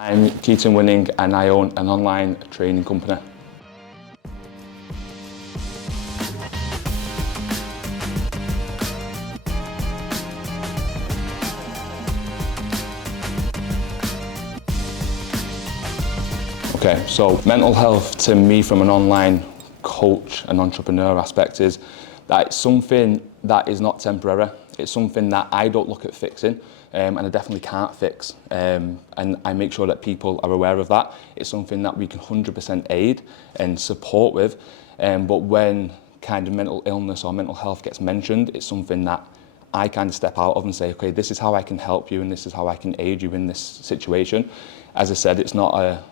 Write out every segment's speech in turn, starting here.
I'm Keaton Winning and I own an online training company. Okay, so mental health to me from an online coach and entrepreneur aspect is that it's something that is not temporary. It's something that I don't look at fixing and I definitely can't fix. And I make sure that people are aware of that. It's something that we can 100% aid and support with. But when kind of mental illness or mental health gets mentioned, it's something that I kind of step out of and say, okay, this is how I can help you and this is how I can aid you in this situation. As I said, it's not a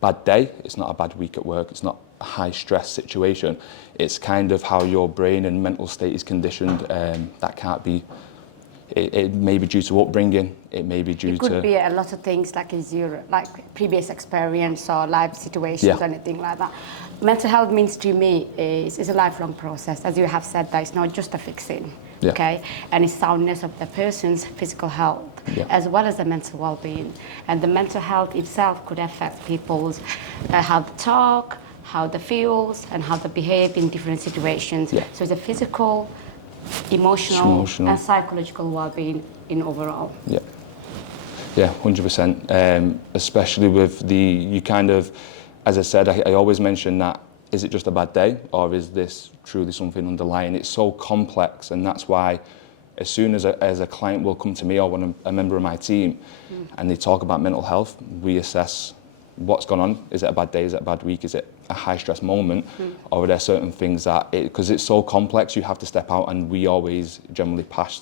bad day, it's not a bad week at work, it's not a high stress situation. It's kind of how your brain and mental state is conditioned. That can't be, it may be due to upbringing, it may be due to... It could be a lot of things like is your previous experience or life situations or anything like that. Mental health means to me is a lifelong process. As you have said, that it's not just a fixing, okay? And it's soundness of the person's physical health as well as the mental well-being. And the mental health itself could affect people's how they talk, how they feel, and how they behave in different situations. So it's a physical, emotional and psychological well-being in overall. Yeah, 100%. Especially with you kind of, as I said, I always mention that, is it just a bad day or is this truly something underlying? It's so complex, and that's why as soon as a client will come to me or a member of my team and they talk about mental health, we assess what's gone on. Is it a bad day? Is it a bad week? Is it a high stress moment? Or are there certain things that, because it's so complex, you have to step out, and we always generally pass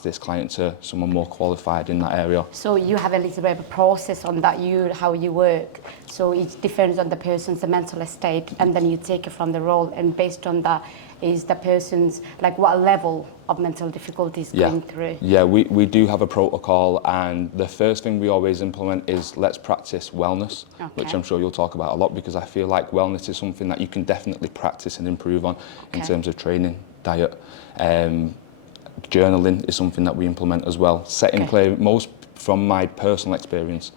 this client to someone more qualified in that area. So you have a little bit of a process on that, how you work. So it depends on the person's mental state, and then you take it from the role, and based on that is the person's, like what level of mental difficulties going through. Yeah, we do have a protocol, and the first thing we always implement is let's practice wellness, which I'm sure you'll talk about a lot, because I feel like wellness is something that you can definitely practice and improve on in terms of training, diet. Journaling is something that we implement as well. Setting clear, from my personal experience,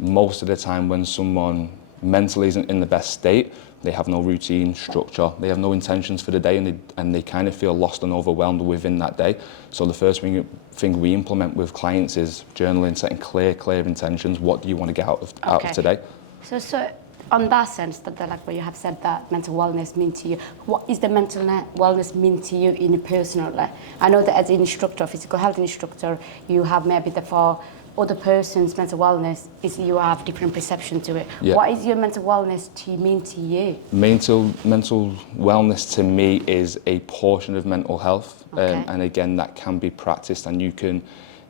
most of the time when someone mentally isn't in the best state, they have no routine, structure, they have no intentions for the day, and they kind of feel lost and overwhelmed within that day. So the first thing we implement with clients is journaling, setting clear intentions. What do you want to get out of today? So on that sense, that like what you have said, that mental wellness mean to you, what is the mental wellness mean to you in personally? I know that as an instructor, physical health instructor, you have maybe for other person's mental wellness is you have different perception to it. What is your mental wellness mean to you? Mental wellness to me is a portion of mental health, and again that can be practiced, and you can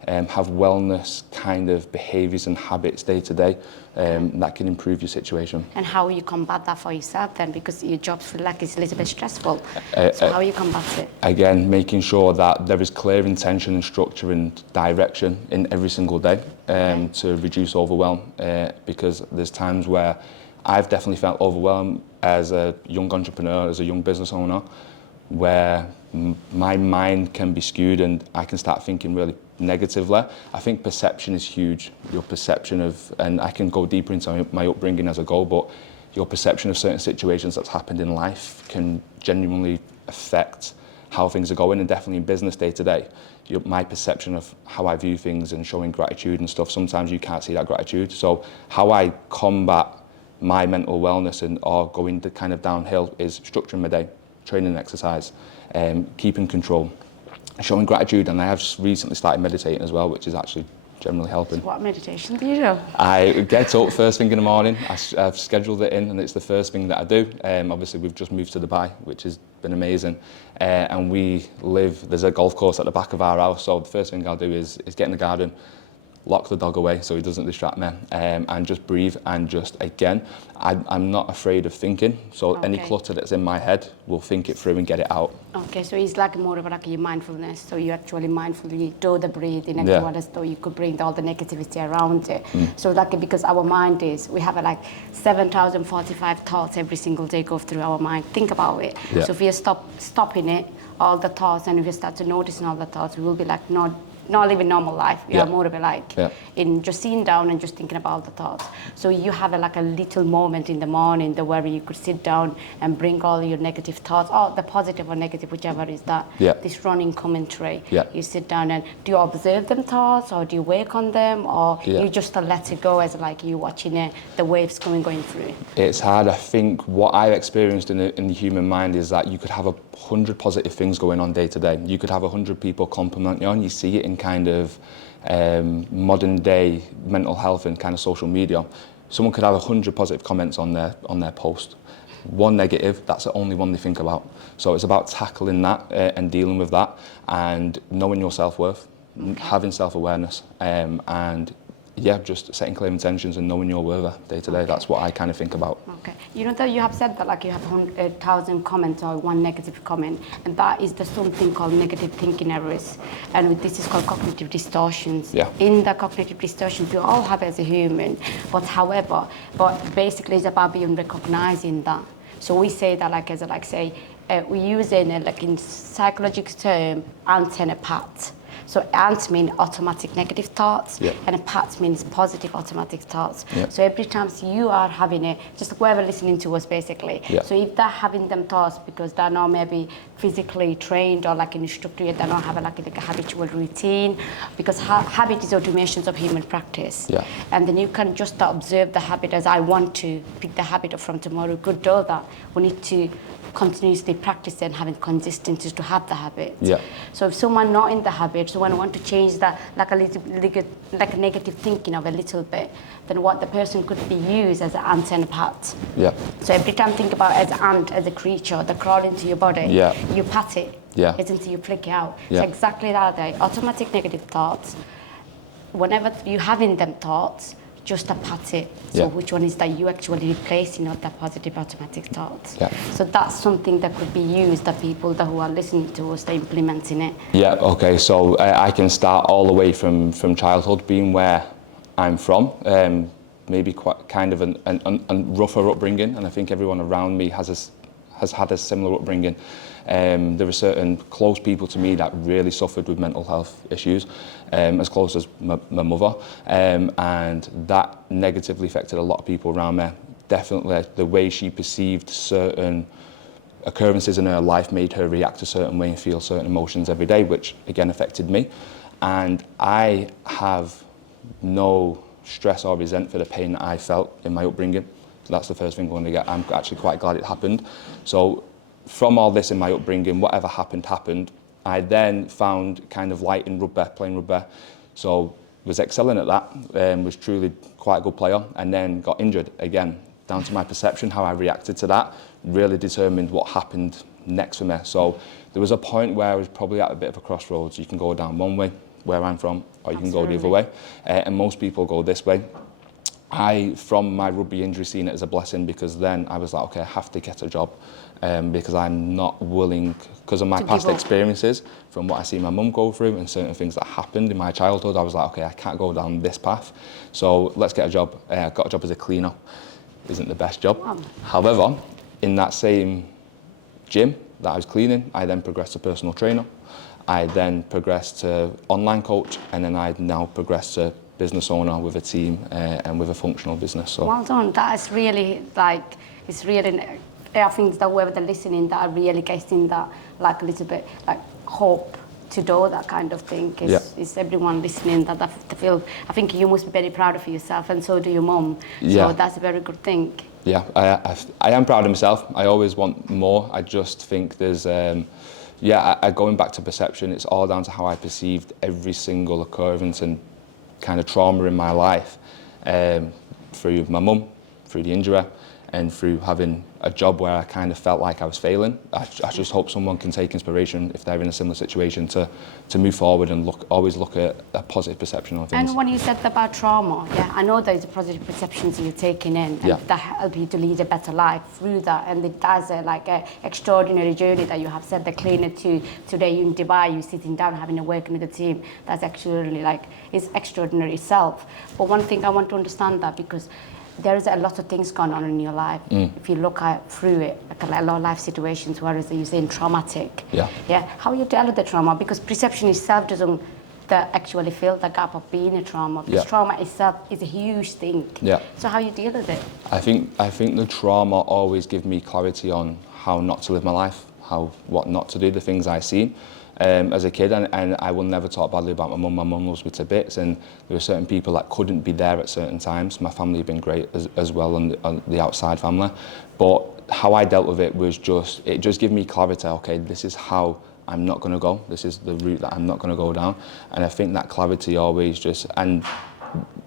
have wellness kind of behaviours and habits day to day that can improve your situation. And how you combat that for yourself then, because your job feel like it's a little bit stressful. So how you combat it? Again, making sure that there is clear intention and structure and direction in every single day to reduce overwhelm, because there's times where I've definitely felt overwhelmed as a young entrepreneur, as a young business owner, where my mind can be skewed and I can start thinking really negatively. I think perception is huge. Your perception of, and I can go deeper into my upbringing as I go, but your perception of certain situations that's happened in life can genuinely affect how things are going, and definitely in business day to day. My perception of how I view things and showing gratitude and stuff, sometimes you can't see that gratitude. So how I combat my mental wellness or going the kind of downhill is structuring my day, training and exercise, keeping control, showing gratitude, and I have recently started meditating as well, which is actually generally helping. So what meditation do you do? I get up first thing in the morning, I've scheduled it in, and it's the first thing that I do. Obviously we've just moved to Dubai, which has been amazing, and there's a golf course at the back of our house, so the first thing I'll do is get in the garden, lock the dog away so he doesn't distract me, and just breathe, and just again, I'm not afraid of thinking, so any clutter that's in my head, we'll think it through and get it out. Okay, so it's like more of like your mindfulness, so you actually mindfully do the breathing and do as though you could bring all the negativity around it. So like, because our mind we have like 7,045 thoughts every single day go through our mind. Think about it. So if you stopping it, all the thoughts, and if you start to noticing all the thoughts, we will be like not not living normal life. You Yeah. are more of a like in just sitting down and just thinking about the thoughts. So you have a little moment in the morning where you could sit down and bring all your negative thoughts, or the positive or negative, whichever is that. Yeah. This running commentary. Yeah. You sit down and do you observe them thoughts, or do you work on them, or you just let it go as like you watching the waves going through? It's hard. I think what I've experienced in the human mind is that you could have 100 positive things going on day to day. You could have 100 people compliment you on. You see it in kind of modern day mental health and kind of social media. Someone could have 100 positive comments on their post. One negative, that's the only one they think about. So it's about tackling that and dealing with that and knowing your self-worth, having self-awareness, and just setting clear intentions and knowing your worth day to day. That's what I kind of think about. Okay. You know that you have said that like you have 1,000 comments or one negative comment, and that is something called negative thinking errors, and this is called cognitive distortions. Yeah. In the cognitive distortions, we all have as a human, but basically it's about being recognizing that. So we say that we use in psychological term ant and a pat. So ant means automatic negative thoughts, and a pat means positive automatic thoughts. So every time you are having just whoever listening to us basically. So if they're having them thoughts because they're not maybe physically trained or like instructed, they don't have a habitual routine, because habit is automations of human practice. And then you can just observe the habit as I want to pick the habit up from tomorrow. Good do that. We need to continuously practice and having consistency to have the habit. So if someone not in the habit, someone want to change that like a negative thinking of a little bit, then what the person could be used as an ant and a pat. So every time think about as an ant, as a creature that crawl into your body, you pat it, until you flick it out. So exactly that way, automatic negative thoughts, whenever you having them thoughts, just a pat it. So which one is that you actually replacing of the positive automatic thoughts? So that's something that could be used, the people who are listening to us, they're implementing it. Okay, so I can start all the way from childhood, being where I'm from, maybe quite kind of a rougher upbringing, and I think everyone around me has had a similar upbringing. There were certain close people to me that really suffered with mental health issues, as close as my mother, and that negatively affected a lot of people around me. Definitely the way she perceived certain occurrences in her life made her react a certain way and feel certain emotions every day, which again affected me. And I have no stress or resent for the pain that I felt in my upbringing. So that's the first thing I want to get. I'm actually quite glad it happened. So from all this in my upbringing, whatever happened. I then found kind of light in rugby, playing rugby. So was excelling at that, was truly quite a good player, and then got injured again. Down to my perception, how I reacted to that, really determined what happened next for me. So there was a point where I was probably at a bit of a crossroads. You can go down one way, where I'm from, or you can go the other way. And most people go this way. I, from my rugby injury, seen it as a blessing, because then I was like, okay, I have to get a job, because I'm not willing, because of my past experiences, from what I see my mum go through and certain things that happened in my childhood, I was like, okay, I can't go down this path, so let's get a job. I got a job as a cleaner. Isn't the best job. However, in that same gym that I was cleaning, I then progressed to personal trainer. I then progressed to online coach, and then I now progressed to business owner with a team and with a functional business. So well done. That's really it's really. I think that whoever they're listening, that are really getting that a little bit hope to do that kind of thing. Is everyone listening that feel? I think you must be very proud of yourself, and so do your mum. So that's a very good thing. Yeah, I am proud of myself. I always want more. I just think there's. Going back to perception, it's all down to how I perceived every single occurrence and kind of trauma in my life, through my mum, through the injury, and through having a job where I kind of felt like I was failing. I just hope someone can take inspiration if they're in a similar situation to move forward and always look at a positive perception on things. And when you said about trauma, I know there's positive perceptions you're taking in, and that help you to lead a better life through that. And that's a extraordinary journey that you have said, the cleaner to today in Dubai, you sitting down having a working with the team. That's actually it's extraordinary itself. But one thing I want to understand that, because there is a lot of things going on in your life. If you look through it, a lot of life situations where you're saying traumatic. How you deal with the trauma, because perception itself that actually fill the gap of being a trauma. Because trauma itself is a huge thing. Yeah. So how you deal with it? I think the trauma always gives me clarity on how not to live my life, what not to do, the things I seen as a kid, and I will never talk badly about my mum. My mum loves me to bits, and there were certain people that couldn't be there at certain times. My family have been great as well on the outside family, but how I dealt with it was it just gave me clarity. Okay, this is how I'm not going to go. This is the route that I'm not going to go down, and I think that clarity always and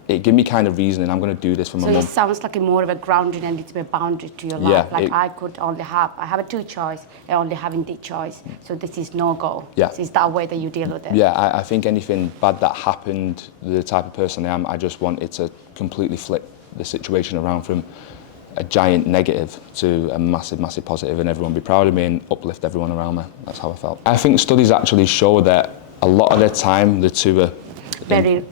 it gave me kind of reasoning. I'm going to do this for my mum. So it sounds like more of a grounding and it's a boundary to your life. Like I have a two choice, I only having the choice. So this is no go. Yeah. So it's that way that you deal with it. Yeah, I think anything bad that happened, the type of person I am, I just wanted to completely flip the situation around from a giant negative to a massive, massive positive, and everyone be proud of me and uplift everyone around me. That's how I felt. I think studies actually show that a lot of the time the two are very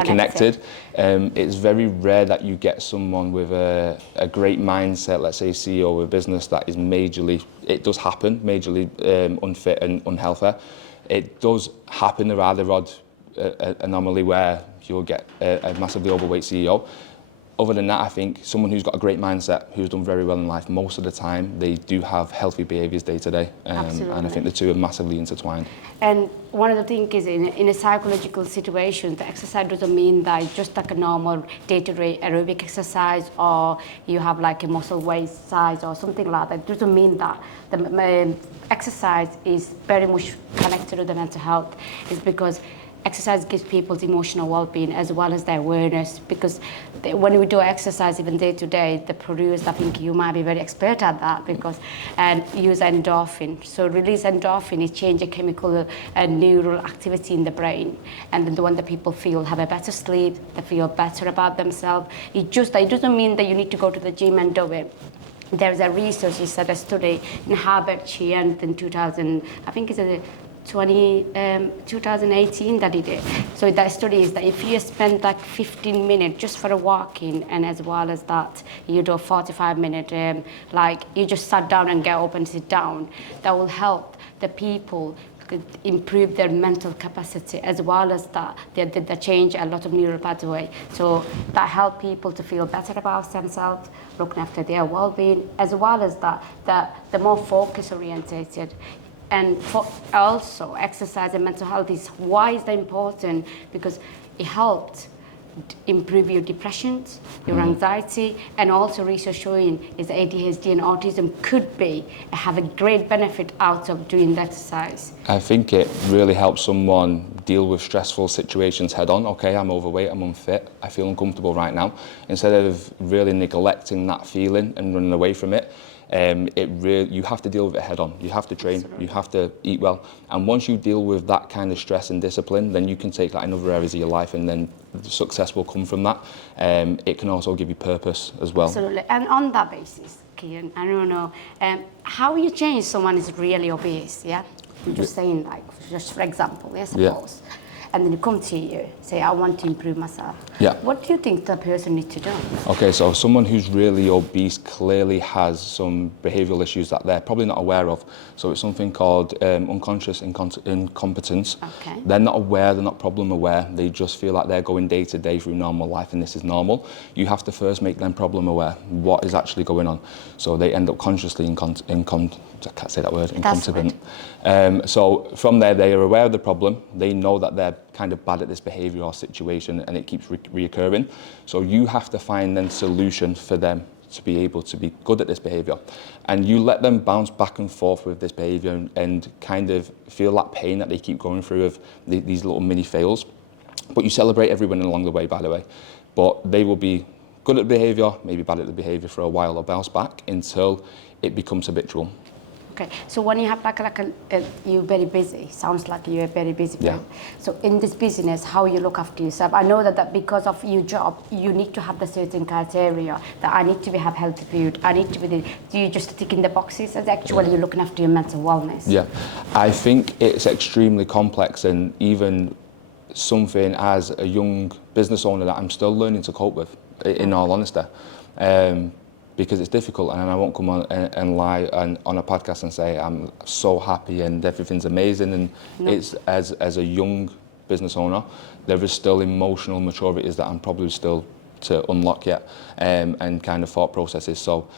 connected. It's very rare that you get someone with a great mindset, let's say CEO of a business, that is majorly, it does happen, majorly unfit and unhealthy. It does happen, a rather odd anomaly where you'll get a massively overweight CEO. Other than that, I think someone who's got a great mindset, who's done very well in life, most of the time, they do have healthy behaviours day to day. And I think the two are massively intertwined. And one of the things is in a psychological situation, the exercise doesn't mean that it's just like a normal day-to-day aerobic exercise, or you have like a muscle waist size or something like that. It doesn't mean that. The exercise is very much connected to the mental health. It's because exercise gives people's emotional well-being as well as their awareness, because when we do exercise even day to day, the produce, I think you might be very expert at that, because and use endorphin. So release endorphin is change a chemical and neural activity in the brain, and then the one that people feel have a better sleep, they feel better about themselves. It doesn't mean that you need to go to the gym and do it. There's a research, it's a study in Harvard in 2000, I think it's a 2018 that he did. So that study is that if you spend like 15 minutes just for a walking, and as well as that you do a 45-minute, like you just sat down and get up and sit down, that will help the people improve their mental capacity, as well as that they change a lot of neural pathway. So that help people to feel better about themselves, looking after their well-being, as well as that the more focus orientated. And also exercise and mental health is why is that important, because it helped improve your depression, your anxiety, and also research showing is ADHD and autism could have a great benefit out of doing the exercise. I think it really helps someone deal with stressful situations head on. Okay, I'm overweight, I'm unfit, I feel uncomfortable right now. Instead of really neglecting that feeling and running away from it, you have to deal with it head on. You have to train, you have to eat well, and once you deal with that kind of stress and discipline, then you can take that in other areas of your life, and then the success will come from that. It can also give you purpose as well. Absolutely. And on that basis, Keaton, I don't know, how you change someone is really obese, yeah? I'm just saying, like, just for example, I suppose. Yeah. And then you come to you, say, I want to improve myself. Yeah. What do you think the person needs to do? Okay, so someone who's really obese clearly has some behavioural issues that they're probably not aware of. So it's something called unconscious incompetence. Okay. They're not aware, they're not problem aware. They just feel like they're going day to day through normal life and this is normal. You have to first make them problem aware. What is actually going on? So they end up consciously I can't say that word, incompetent. So from there, they are aware of the problem. They know that they're kind of bad at this behaviour or situation, and it keeps reoccurring. So you have to find then solution for them to be able to be good at this behaviour. And you let them bounce back and forth with this behaviour and kind of feel that pain that they keep going through of these little mini fails. But you celebrate everyone along the way, by the way. But they will be good at behaviour, maybe bad at the behaviour for a while, or bounce back until it becomes habitual. Okay, so when you have you're very busy, sounds like you're very busy. Yeah. So in this business, how you look after yourself? I know that because of your job, you need to have the certain criteria that I need to have healthy food. I need to be. Do you just tick in the boxes, as actually you're looking after your mental wellness? Yeah, I think it's extremely complex, and even something as a young business owner that I'm still learning to cope with, in all honesty. Because it's difficult, and I won't come on and lie on a podcast and say I'm so happy and everything's amazing. And it's as a young business owner, there is still emotional maturities that I'm probably still to unlock yet, and kind of thought processes. So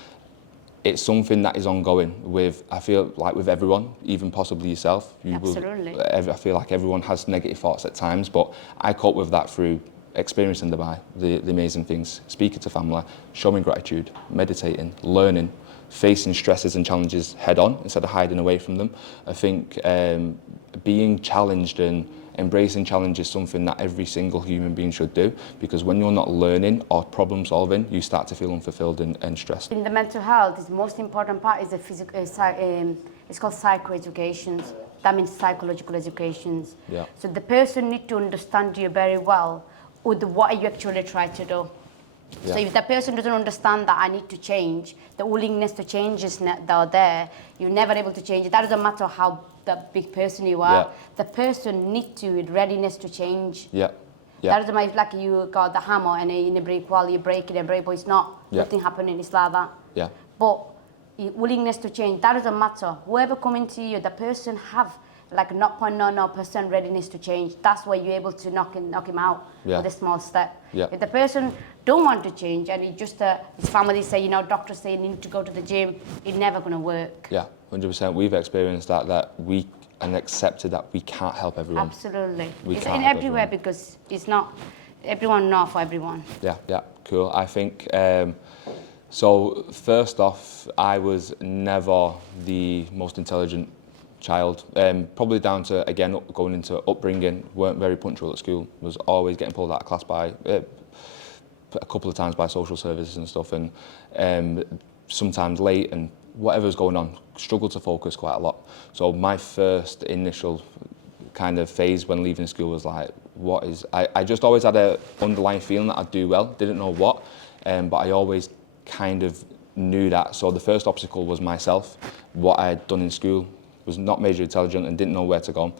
it's something that is ongoing with, I feel like with everyone, even possibly yourself. Absolutely. I feel like everyone has negative thoughts at times, but I cope with that through experiencing Dubai, the amazing things, speaking to family, showing gratitude, meditating, learning, facing stresses and challenges head on instead of hiding away from them. I think being challenged and embracing challenge is something that every single human being should do, because when you're not learning or problem solving, you start to feel unfulfilled and stressed. In the mental health, the most important part is the physical, it's called psychoeducation. That means psychological educations. Yeah. So the person needs to understand you very well with what you actually try to do. Yeah. So if the person doesn't understand that I need to change, the willingness to change is not there, you're never able to change it. That doesn't matter how the big person you are. Yeah. The person needs to with readiness to change. Yeah. Yeah. That doesn't matter if like you got the hammer and in a brick wall, you break it and break, but it's not, Yeah. nothing happening, it's like that. Yeah. But willingness to change, that doesn't matter. Whoever coming to you, the person have like 0.00% readiness to change. That's why you're able to knock him out Yeah. with a small step. Yeah. If the person don't want to change and he just his family say, doctors say you need to go to the gym, it's never gonna work. Yeah, 100%. We've experienced that and accepted that we can't help everyone. Absolutely. We It's can't in help everywhere everyone. because it's not everyone not for everyone. Yeah, cool. I think, so first off, I was never the most intelligent child, probably down to, again, going into upbringing, weren't very punctual at school, was always getting pulled out of class by, a couple of times by social services and stuff, and sometimes late, and whatever was going on, struggled to focus quite a lot. So my first initial kind of phase when leaving school was like, I just always had a underlying feeling that I'd do well, didn't know what, but I always kind of knew that. So the first obstacle was myself. What I had done in school was not major intelligent and didn't know where to go.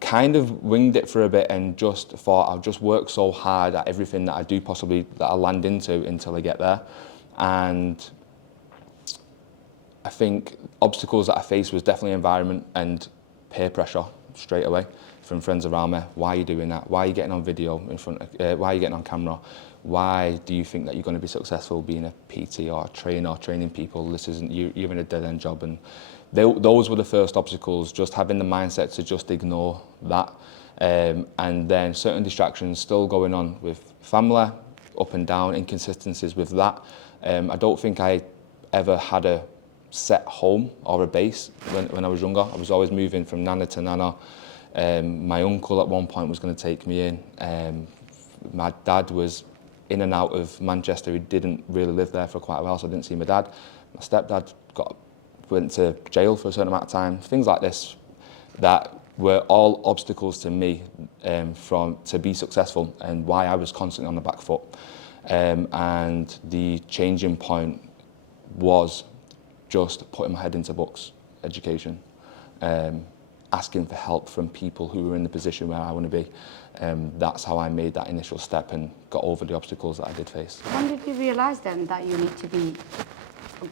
Kind of winged it for a bit and just thought I'll just work so hard at everything that I do possibly, that I'll land into until I get there. And I think obstacles that I faced was definitely environment and peer pressure straight away from friends around me. Why are you doing that? Why are you getting on video in front of, why are you getting on camera? Why do you think that you're going to be successful being a PT or a trainer or training people? This isn't, you're in a dead-end job. And those were the first obstacles, just having the mindset to just ignore that. And then certain distractions still going on with family, up and down, inconsistencies with that. I don't think I ever had a set home or a base when I was younger. I was always moving from nana to nana. My uncle at one point was going to take me in. My dad was in and out of Manchester. He didn't really live there for quite a while, so I didn't see my dad. My stepdad went to jail for a certain amount of time. Things like this that were all obstacles to me to be successful, and why I was constantly on the back foot. And the changing point was just putting my head into books, education, asking for help from people who were in the position where I want to be. That's how I made that initial step and got over the obstacles that I did face. When did you realise then that you need to be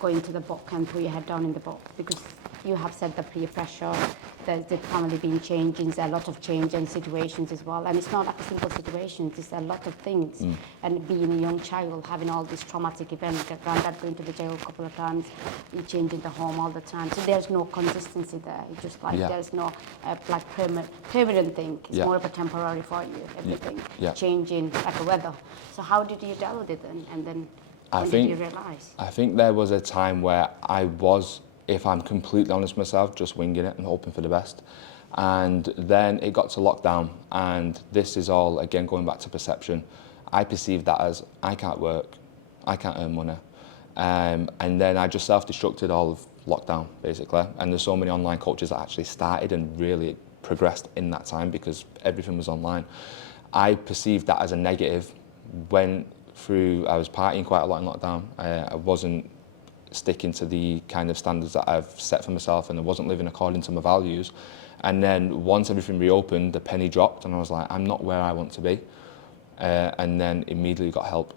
going to the book and put your head down in the book? Because you have said the peer pressure, the family being changing, there's a lot of change and situations as well. And it's not like a simple situation, it's a lot of things. And being a young child, having all these traumatic events, like granddad going to the jail a couple of times, you changing the home all the time. So there's no consistency there. It's just like there's no like permanent thing. It's more of a temporary for you, everything changing like a weather. So how did you deal with it then? And then when did you realise? I think there was a time where I was, if I'm completely honest with myself, just winging it and hoping for the best. And then it got to lockdown, and this is all, again, going back to perception. I perceived that as, I can't work, I can't earn money. And then I just self-destructed all of lockdown, basically. And there's so many online coaches that actually started and really progressed in that time because everything was online. I perceived that as a negative. I was partying quite a lot in lockdown. I wasn't sticking to the kind of standards that I've set for myself, and I wasn't living according to my values. And then once everything reopened, the penny dropped, and I was like, I'm not where I want to be. And then immediately got help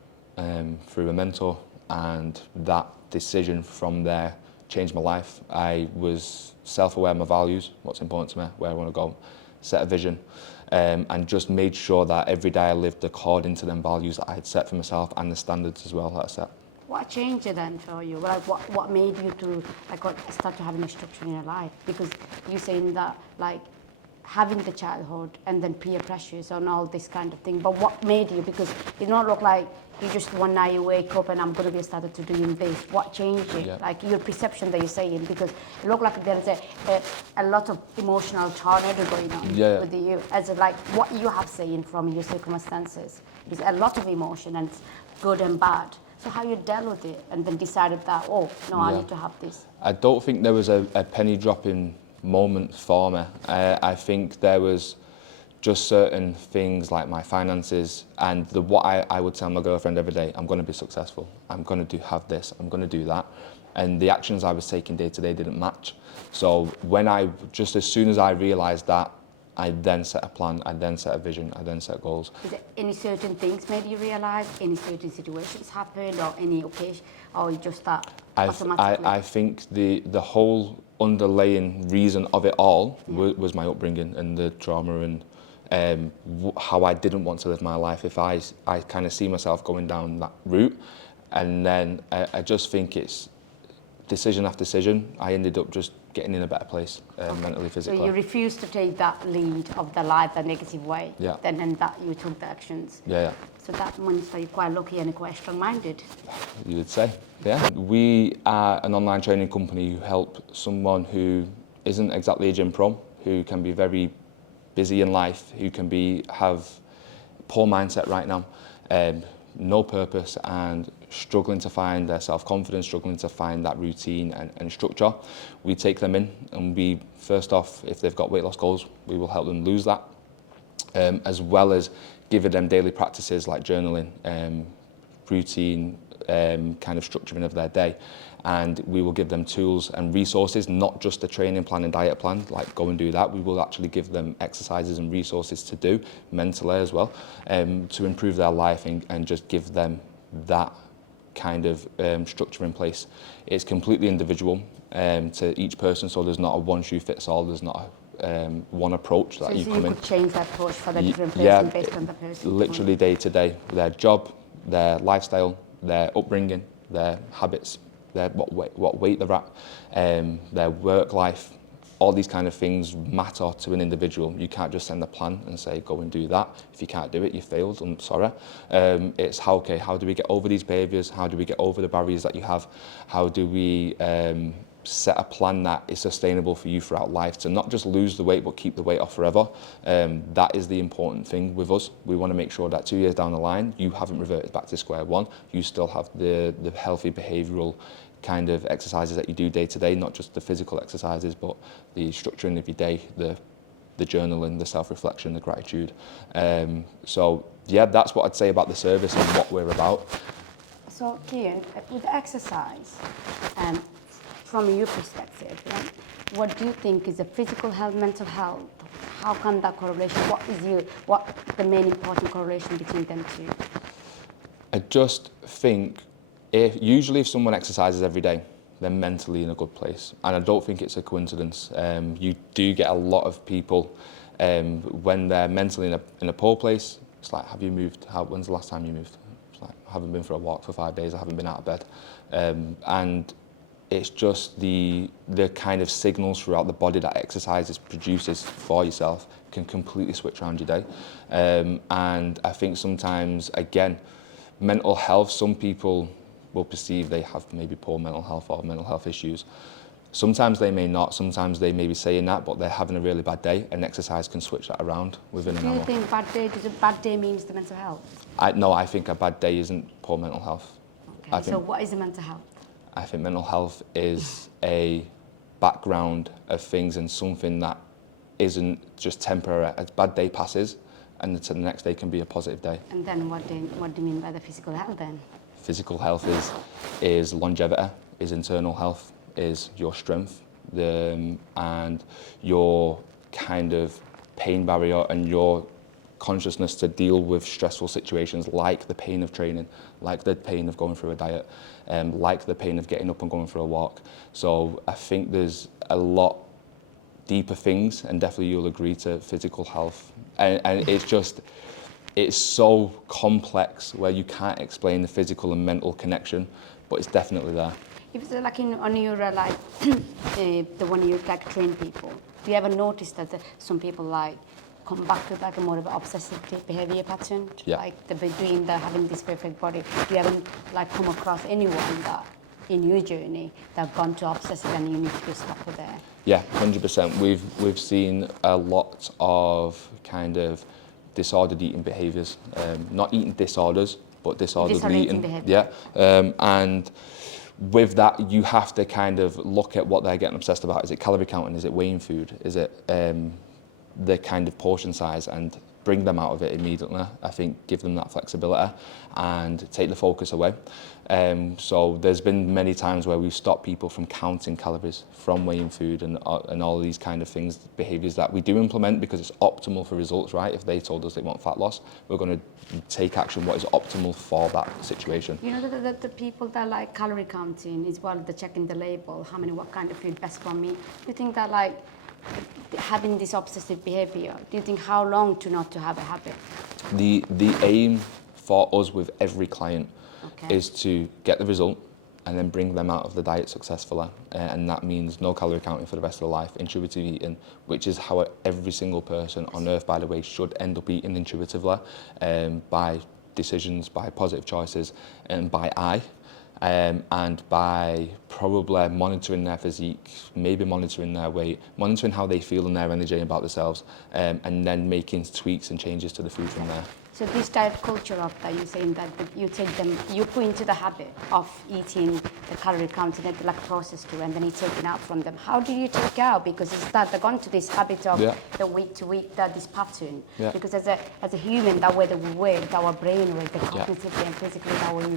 through a mentor, and that decision from there changed my life. I was self-aware of my values, what's important to me, where I want to go, set a vision, and just made sure that every day I lived according to them values that I had set for myself and the standards as well that I set. What changed then for you? Like what made you to start to having a structure in your life? Because you're saying that like having the childhood and then peer pressures and all this kind of thing. But what made you? Because it not look like you just one night you wake up and I'm going to be started to doing this. What changed it? Yeah. Like your perception that you're saying, because it look like there's a lot of emotional tornado going on with you. As like what you have saying from your circumstances is a lot of emotion and it's good and bad. So how you dealt with it and then decided that, I need to have this? I don't think there was a penny dropping moment for me. I think there was just certain things like my finances and what I would tell my girlfriend every day, I'm going to be successful, I'm going to have this, I'm going to do that. And the actions I was taking day to day didn't match. So as soon as I realised that, I then set a plan, I then set a vision, I then set goals. Is there any certain things made you realise, any certain situations happened or any occasion, or you just that automatically? I think the whole underlying reason of it all was my upbringing and the trauma and how I didn't want to live my life if I kind of see myself going down that route. And then I just think it's decision after decision, I ended up just getting in a better place mentally, physically. So you refused to take that lead of the life, the negative way, and that you took the actions. Yeah. So that means that you're quite lucky and quite strong-minded. You would say, yeah. We are an online training company who help someone who isn't exactly a gym pro, who can be very busy in life, who can have poor mindset right now, no purpose and struggling to find their self-confidence, struggling to find that routine and structure. We take them in and we, first off, if they've got weight loss goals, we will help them lose that, as well as giving them daily practices like journaling, routine, kind of structuring of their day. And we will give them tools and resources, not just a training plan and diet plan, like go and do that. We will actually give them exercises and resources to do, mentally as well, to improve their life and just give them that kind of structure in place. It's completely individual to each person, so there's not a one shoe fits all, there's not one approach that you come in. So you could change that approach for the different person based on the person? Literally day to day, their job, their lifestyle, their upbringing, their habits, what weight they're at, their work life, all these kind of things matter to an individual. You can't just send a plan and say, go and do that. If you can't do it, you failed, I'm sorry. It's how do we get over these behaviours? How do we get over the barriers that you have? How do we set a plan that is sustainable for you throughout life to not just lose the weight, but keep the weight off forever? That is the important thing with us. We want to make sure that 2 years down the line, you haven't reverted back to square one. You still have the healthy behavioural kind of exercises that you do day to day, not just the physical exercises, but the structuring of your day, the journaling, the self-reflection, the gratitude. So yeah, that's what I'd say about the service and what we're about. So Keaton, with exercise, from your perspective, what do you think is the physical health, mental health? How come that correlation? What the main important correlation between them two? I just think if someone exercises every day, they're mentally in a good place. And I don't think it's a coincidence. You do get a lot of people when they're mentally in a poor place. It's like, have you moved? When's the last time you moved? It's like, I haven't been for a walk for 5 days. I haven't been out of bed. And it's just the kind of signals throughout the body that exercise produces for yourself can completely switch around your day. And I think sometimes, again, mental health, some people will perceive they have maybe poor mental health or mental health issues. Sometimes they may not, sometimes they may be saying that, but they're having a really bad day, and exercise can switch that around within an hour. Do you think does a bad day means the mental health? No, I think a bad day isn't poor mental health. Okay, so what is the mental health? I think mental health is a background of things and something that isn't just temporary. A bad day passes, and the next day can be a positive day. And then what do you mean by the physical health then? Physical health is longevity, is internal health, is your strength, and your kind of pain barrier and your consciousness to deal with stressful situations like the pain of training, like the pain of going through a diet, like the pain of getting up and going for a walk. So I think there's a lot deeper things, and definitely you'll agree to physical health And it's so complex where you can't explain the physical and mental connection, but it's definitely there. If it's like on your the one you like train people, do you ever notice that some people like come back to like a more of an obsessive behavior pattern? Yeah. Like they're doing having this perfect body. Do you ever like come across anyone that in your journey that have gone to obsessive and you need to stop there? Yeah, 100%. We've seen a lot of kind of disordered eating behaviours, not eating disorders, but disordered eating behaviour. Yeah, and with that, you have to kind of look at what they're getting obsessed about. Is it calorie counting? Is it weighing food? Is it the kind of portion size? And bring them out of it immediately. I think give them that flexibility and take the focus away. So there's been many times where we've stopped people from counting calories, from weighing food and all these kind of things, behaviours that we do implement because it's optimal for results, right? If they told us they want fat loss, we're going to take action what is optimal for that situation. You know the people that like calorie counting is while they're checking the label, what kind of food best for me. Do you think that like having this obsessive behavior, do you think how long not to have a habit? The aim for us with every client is to get the result and then bring them out of the diet successfully. And that means no calorie counting for the rest of their life, intuitive eating, which is how every single person on earth, by the way, should end up eating intuitively, by decisions, by positive choices, and by eye. And by probably monitoring their physique, maybe monitoring their weight, monitoring how they feel and their energy about themselves, and then making tweaks and changes to the food from there. So this diet culture of that, you're saying that you take them, you put into the habit of eating the calorie counting and like process too, and then you take it out from them. How do you take out? Because it's that they're gone to this habit of the week to week, this pattern. Yeah. Because as a human, that way that we work, our brain work, the cognitively and physically, that way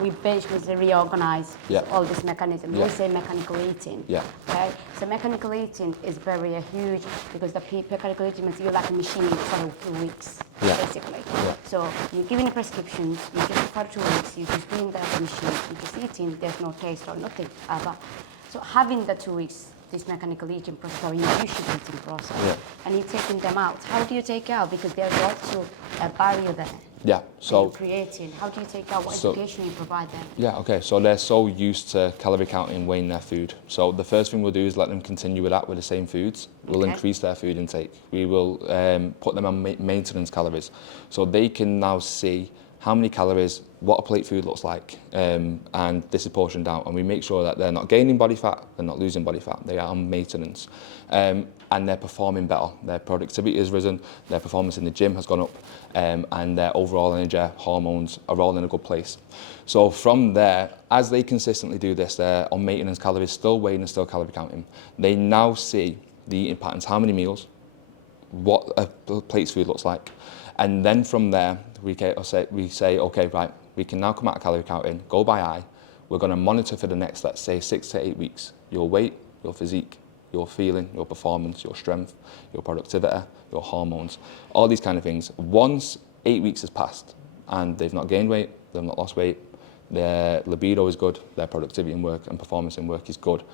we basically reorganize all this mechanism. We say mechanical eating. Yeah. Okay. So mechanical eating is very huge because the mechanical eating means you're like a machine for 2 weeks. Basically. Yeah. So you're giving prescriptions, you just for 2 weeks, you're just doing the machine, you're just eating, there's no taste or nothing. So having the 2 weeks, this mechanical eating process or intuition eating process, and you're taking them out. How do you take out? Because there's also a barrier there. Yeah, so creating. How do you take out? What education you provide them? Yeah, okay. So they're so used to calorie counting, weighing their food. So the first thing we'll do is let them continue with that with the same foods. We'll increase their food intake. We will put them on maintenance calories, so they can now see how many calories, what a plate food looks like, and this is portioned out. And we make sure that they're not gaining body fat, they're not losing body fat, they are on maintenance. And they're performing better. Their productivity has risen, their performance in the gym has gone up, and their overall energy, hormones are all in a good place. So from there, as they consistently do this, they're on maintenance calories, still weighing and still calorie counting. They now see the eating patterns, how many meals, what a plate's food looks like. And then from there, we say, okay, right, we can now come out of calorie counting, go by eye. We're going to monitor for the next, let's say, 6 to 8 weeks, your weight, your physique, your feeling, your performance, your strength, your productivity, your hormones, all these kind of things. Once 8 weeks has passed and they've not gained weight, they've not lost weight, their libido is good, their productivity in work and performance in work is good,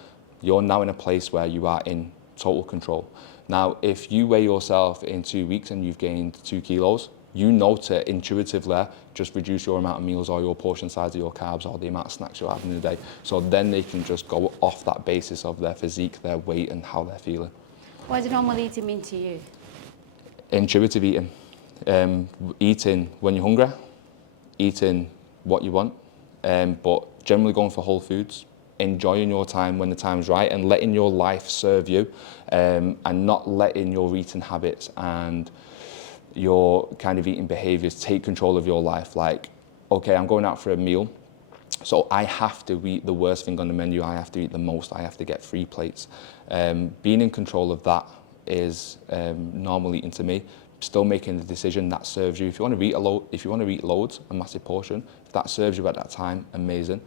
you're now in a place where you are in total control. Now, if you weigh yourself in 2 weeks and you've gained 2 kilos, you know to intuitively just reduce your amount of meals or your portion size of your carbs or the amount of snacks you're having in a day. So then they can just go off that basis of their physique, their weight and how they're feeling. What does normal eating mean to you? Intuitive eating. Eating when you're hungry, eating what you want, but generally going for whole foods, enjoying your time when the time's right and letting your life serve you, and not letting your eating habits and your kind of eating behaviours take control of your life. Like, okay, I'm going out for a meal, so I have to eat the worst thing on the menu, I have to eat the most, I have to get 3 plates. Being in control of that is normal eating to me. Still making the decision that serves you. If you want to eat loads, a massive portion, if that serves you at that time, amazing.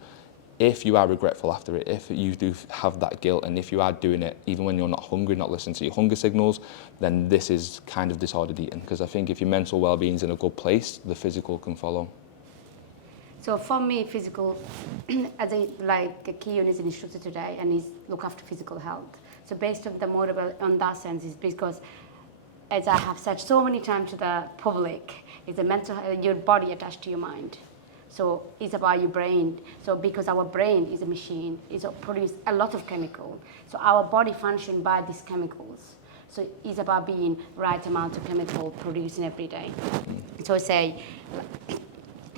If you are regretful after it, if you do have that guilt, and if you are doing it even when you're not hungry, not listening to your hunger signals, then this is kind of disordered eating. Because I think if your mental well-being is in a good place, the physical can follow. So for me, physical, as Keaton is an instructor today, and he's look after physical health. So based on the motive on that sense is because as I have said so many times to the public, is the your body attached to your mind. So it's about your brain. So because our brain is a machine, it produces a lot of chemicals. So our body functions by these chemicals. So it's about being right amount of chemical producing every day. So say,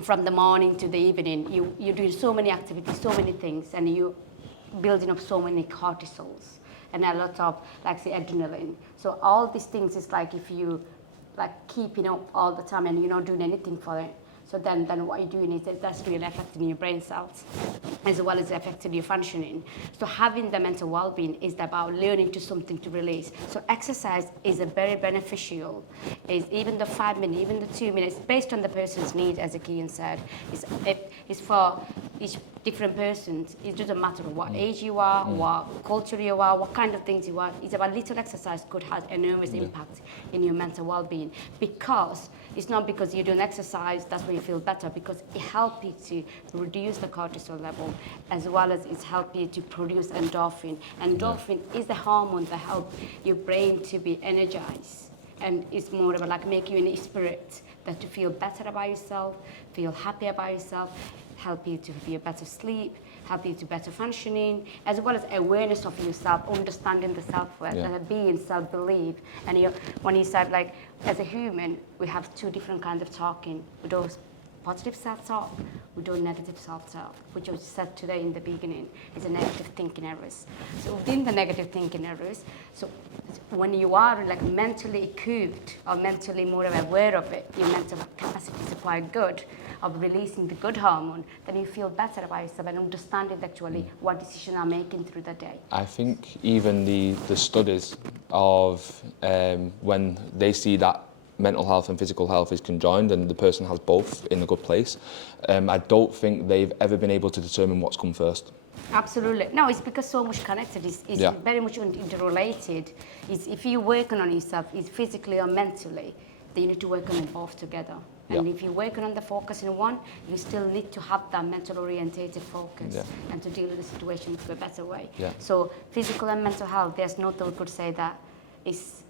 from the morning to the evening, you're doing so many activities, so many things, and you building up so many cortisols and a lot of, like, say, adrenaline. So all these things is like if you like keeping up all the time and you're not doing anything for it. So then what you're doing is that's really affecting your brain cells as well as affecting your functioning. So having the mental well-being is about learning to something to release. So exercise is a very beneficial. Is even the 5 minutes, even the 2 minutes, based on the person's need, as Keaton said, is for each different person. It doesn't matter what age you are, what culture you are, what kind of things you are. It's about little exercise could have enormous impact in your mental well-being, because it's not because you don't exercise that's when you feel better, because it helps you to reduce the cortisol level, as well as it's help you to produce endorphin. Endorphin is the hormone that helps your brain to be energized, and it's more about like make you in a spirit that to feel better about yourself, feel happy about yourself, help you to be a better sleep, help you to better functioning, as well as awareness of yourself, understanding the self-worth, being self-belief. And when you said, like, as a human, we have two different kinds of talking. We do positive self-talk, we do negative self-talk, which I said today in the beginning, is a negative thinking errors. So within the negative thinking errors, so when you are like mentally equipped or mentally more aware of it, your mental capacity is quite good of releasing the good hormone, then you feel better about yourself and understanding actually what decision I'm making through the day. I think even the studies of when they see that mental health and physical health is conjoined and the person has both in a good place, I don't think they've ever been able to determine what's come first. Absolutely. No, it's because so much connected. It's very much interrelated. It's if you're working on yourself, it's physically or mentally, then you need to work on them both together. And if you're working on the focus in one, you still need to have that mental orientated focus and to deal with the situation in a better way. So physical and mental health, there's nothing we could say that is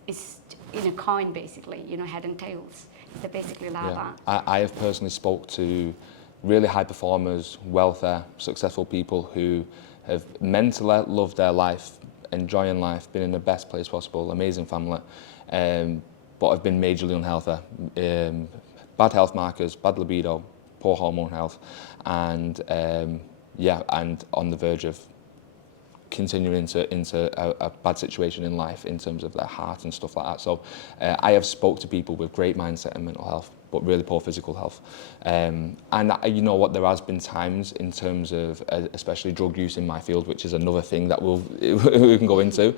in a coin, basically, head and tails. It's basically like that. I have personally spoke to really high performers, wealthy, successful people who have mentally loved their life, enjoying life, been in the best place possible, amazing family, but have been majorly unhealthy. Bad health markers, bad libido, poor hormone health, and and on the verge of continuing into a bad situation in life in terms of their heart and stuff like that. So I have spoke to people with great mindset and mental health, but really poor physical health. And you know what, there has been times in terms of, especially drug use in my field, which is another thing that we can go into,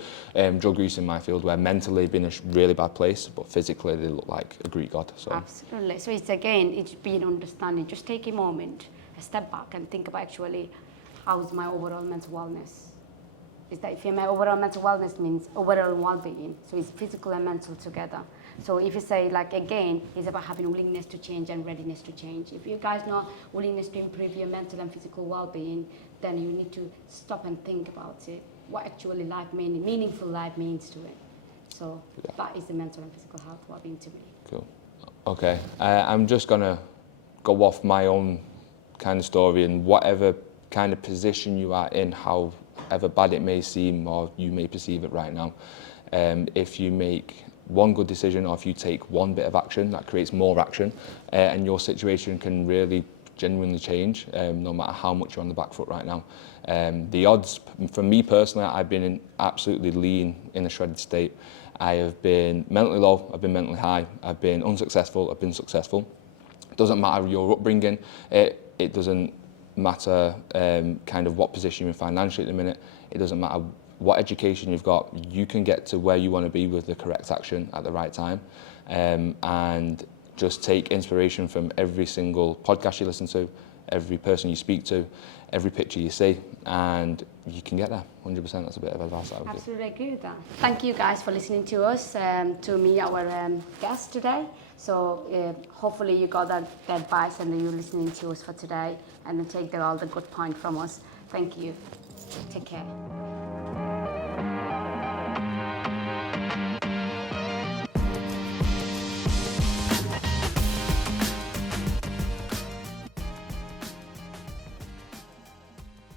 drug use in my field, where mentally been a really bad place, but physically they look like a Greek god. So. Absolutely. So it's being understanding. Just take a moment, a step back and think about actually, how's my overall mental wellness? Is that if my overall mental wellness means overall well-being, so it's physical and mental together. So if you say, like, again, it's about having willingness to change and readiness to change. If you guys know willingness to improve your mental and physical well-being, then you need to stop and think about it, what actually meaningful life means to it. So that is the mental and physical health well-being to me. Cool. Okay, I'm just gonna go off my own kind of story, and whatever kind of position you are in, however bad it may seem or you may perceive it right now, if you make one good decision or if you take one bit of action, that creates more action, and your situation can really genuinely change, no matter how much you're on the back foot right now. The odds, for me personally, I've been in absolutely lean, in a shredded state. I have been mentally low, I've been mentally high, I've been unsuccessful, I've been successful. It doesn't matter your upbringing, it doesn't matter kind of what position you're in financially at the minute, it doesn't matter what education you've got, you can get to where you want to be with the correct action at the right time. And just take inspiration from every single podcast you listen to, every person you speak to, every picture you see, and you can get there, 100%. That's a bit of advice I would give. Absolutely agree with that. Thank you guys for listening to us, to me, our guest today. So hopefully you got that advice and you're listening to us for today, and then take all the good point from us. Thank you. Take care.